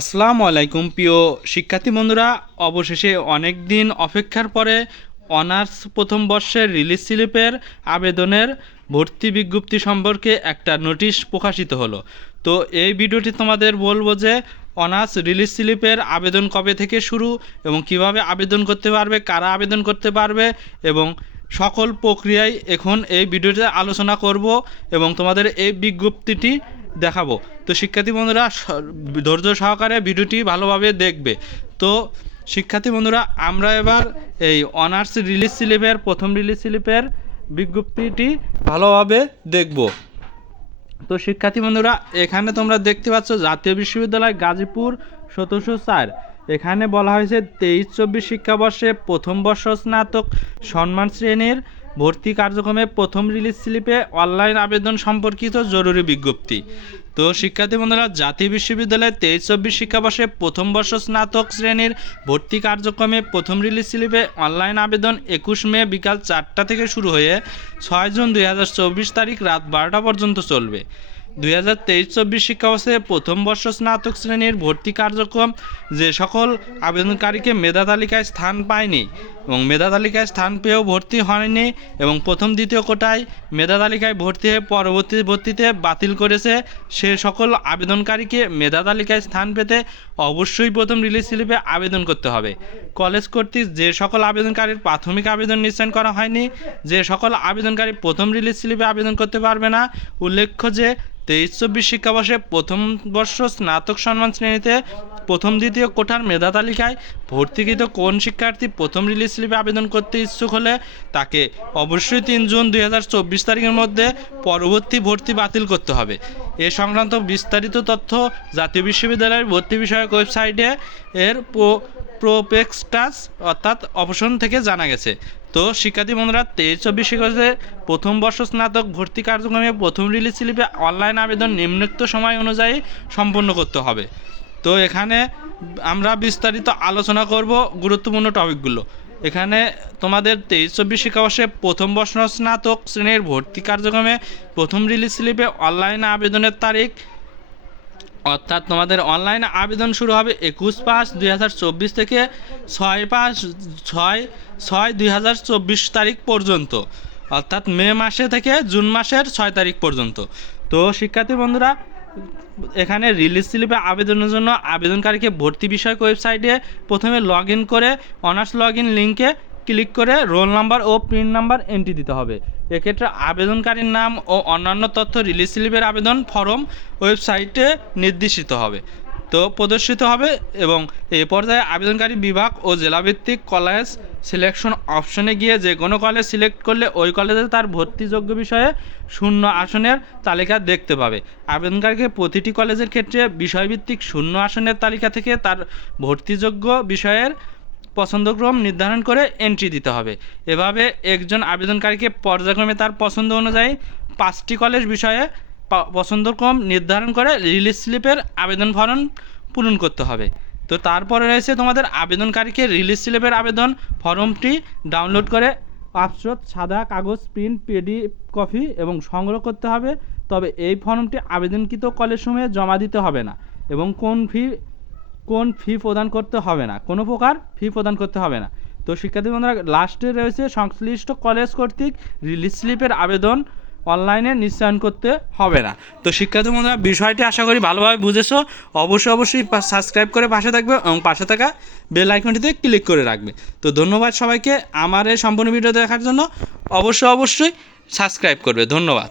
আসসালামু আলাইকুম, প্রিয় শিক্ষার্থী বন্ধুরা। অবশেষে অনেক দিন অপেক্ষার পরে অনার্স প্রথম বর্ষের রিলিজ স্লিপের আবেদনের ভর্তি বিজ্ঞপ্তি সম্পর্কে একটা নোটিশ প্রকাশিত হলো। তো এই ভিডিওটি তোমাদের বলব যে, অনার্স রিলিজ স্লিপের আবেদন কবে থেকে শুরু এবং কীভাবে আবেদন করতে পারবে, কারা আবেদন করতে পারবে এবং সকল প্রক্রিয়ায় এখন এই ভিডিওতে আলোচনা করব এবং তোমাদের এই বিজ্ঞপ্তিটি দেখাবো। তো শিক্ষার্থী বন্ধুরা ধৈর্য সহকারে ভিডিওটি ভালোভাবে দেখবে। তো শিক্ষার্থী বন্ধুরা, আমরা এবার এই অনার্স রিলিজ স্লিপের, প্রথম রিলিজ স্লিপের বিজ্ঞপ্তিটি ভালোভাবে দেখব। তো শিক্ষার্থী বন্ধুরা, এখানে তোমরা দেখতে পাচ্ছ জাতীয় বিশ্ববিদ্যালয় গাজীপুর সতেরোশো চার। এখানে বলা হয়েছে তেইশ চব্বিশ শিক্ষাবর্ষে প্রথম বর্ষ স্নাতক সম্মান শ্রেণির ভর্তি কার্যক্রমে প্রথম রিলিজ স্লিপে অনলাইন আবেদন সম্পর্কিত জরুরি বিজ্ঞপ্তি। তো শিক্ষার্থী বন্ধুরা জাতীয় বিশ্ববিদ্যালয়ে তেইশ চব্বিশ শিক্ষাবর্ষে প্রথম বর্ষ স্নাতক শ্রেণির ভর্তি কার্যক্রমে প্রথম রিলিজ স্লিপে অনলাইন আবেদন একুশ মে বিকাল চারটা থেকে শুরু হয়ে ছয় জুন দুই হাজার চব্বিশ তারিখ রাত বারোটা পর্যন্ত চলবে। দুই হাজার তেইশ চব্বিশ শিক্ষাবর্ষে প্রথম বর্ষ স্নাতক শ্রেণির ভর্তি কার্যক্রম যে সকল আবেদনকারীকে মেধা তালিকায় স্থান পায়নি এবং মেধা তালিকায় স্থান পেয়েও ভর্তি হয়নি এবং প্রথম দ্বিতীয় কোটায় মেধা তালিকায় ভর্তি হয়ে পরবর্তী ভর্তিতে বাতিল করেছে সে সকল আবেদনকারীকে মেধা তালিকায় স্থান পেতে অবশ্যই প্রথম রিলিজ স্লিপে আবেদন করতে হবে। কলেজ কর্তৃক যে সকল আবেদনকারীর প্রাথমিক আবেদন নিশ্চয়ন করা হয়নি, যে সকল আবেদনকারী প্রথম রিলিজ স্লিপে আবেদন করতে পারবে না। উল্লেখ্য যে তেইশ চব্বিশ শিক্ষাবর্ষে প্রথম বর্ষ স্নাতক সম্মান শ্রেণীতে প্রথম দ্বিতীয় কোঠার মেধা তালিকায় ভর্তিকৃত কোন শিক্ষার্থী প্রথম রিলিজ স্লিপে আবেদন করতে ইচ্ছুক হলে তাকে অবশ্যই তিন জুন দুই হাজার চব্বিশ তারিখের মধ্যে পরবর্তী ভর্তি বাতিল করতে হবে। এ সংক্রান্ত বিস্তারিত তথ্য জাতীয় বিশ্ববিদ্যালয়ের ভর্তি বিষয়ক ওয়েবসাইটে এর প্রোপেক্সটাস অর্থাৎ অপশন থেকে জানা গেছে। তো শিক্ষার্থী বন্ধুরা, তেইশ চব্বিশ শিক্ষার্থী প্রথম বর্ষ স্নাতক ভর্তি কার্যক্রমে প্রথম রিলিজ স্লিপে অনলাইন আবেদন নিম্নোক্ত সময় অনুযায়ী সম্পন্ন করতে হবে। তো এখানে আমরা বিস্তারিত আলোচনা করব গুরুত্বপূর্ণ টপিকগুলো। এখানে তোমাদের তেইশ চব্বিশ শিক্ষাবর্ষে প্রথম বর্ষ স্নাতক শ্রেণির ভর্তি কার্যক্রমে প্রথম রিলিজ স্লিপে অনলাইন আবেদনের তারিখ অর্থাৎ তোমাদের অনলাইনে আবেদন শুরু হবে একুশ পাঁচ দুই হাজার চব্বিশ থেকে ছয় পাঁচ ছয় ছয় দুই হাজার তারিখ পর্যন্ত, অর্থাৎ মে মাসে থেকে জুন মাসের ছয় তারিখ পর্যন্ত। তো শিক্ষার্থী বন্ধুরা, এখানে রিলিজ স্লিপে আবেদনের জন্য আবেদনকারীকে ভর্তি বিষয়ক ওয়েবসাইটে প্রথমে লগ ইন করে অনার্স লগ ইন লিঙ্কে ক্লিক করে রোল নাম্বার ও প্রিন্ট নাম্বার এন্ট্রি দিতে হবে। এক্ষেত্রে আবেদনকারীর নাম ও অন্যান্য তথ্য রিলিজ স্লিপের আবেদন ফর্ম ওয়েবসাইটে নির্দেশিত হবে। তো প্রদর্শিত হবে এবং এ পর্যায়ে আবেদনকারী বিভাগ ও জেলাভিত্তিক কলেজ সিলেকশন অপশনে গিয়ে যে কোনো কলেজ সিলেক্ট করলে ওই কলেজে তার ভর্তিযোগ্য বিষয়ে শূন্য আসনের তালিকা দেখতে পাবে। আবেদনকারীকে প্রতিটি কলেজের ক্ষেত্রে বিষয়ভিত্তিক শূন্য আসনের তালিকা থেকে তার ভর্তিযোগ্য বিষয়ের পছন্দক্রম নির্ধারণ করে এন্ট্রি দিতে হবে। এভাবে একজন আবেদনকারীকে পর্যায়ক্রমে তার পছন্দ অনুযায়ী পাঁচটি কলেজ বিষয়ে পছন্দক্রম নির্ধারণ করে রিলিজ স্লিপের আবেদন ফর্ম পূরণ করতে হবে। তো তারপরে রয়েছে তোমাদের আবেদনকারীকে রিলিজ স্লিপের আবেদন ফর্মটি ডাউনলোড করে আফসোস, সাদা কাগজ প্রিন্ট পিডি কপি এবং সংগ্রহ করতে হবে। তবে এই ফর্মটি আবেদনকৃত কলেজ কলেজসমূহে জমা দিতে হবে না এবং কোন ফি কোন ফি প্রদান করতে হবে না। কোনো প্রকার ফি প্রদান করতে হবে না। তো শিক্ষার্থী বন্ধুরা লাস্টে রয়েছে সংশ্লিষ্ট কলেজ কর্তৃক রিলিজ স্লিপের আবেদন অনলাইনে নিশ্চয়ন করতে হবে না। তো শিক্ষার্থী বন্ধুরা, বিষয়টি আশা করি ভালোভাবে বুঝেছ। অবশ্যই অবশ্যই সাবস্ক্রাইব করে পাশে থাকবে এবং পাশে থাকা বেল আইকনটিতে ক্লিক করে রাখবে। তো ধন্যবাদ সবাইকে আমার এই সম্পূর্ণ ভিডিও দেখার জন্য। অবশ্যই অবশ্যই সাবস্ক্রাইব করবে। ধন্যবাদ।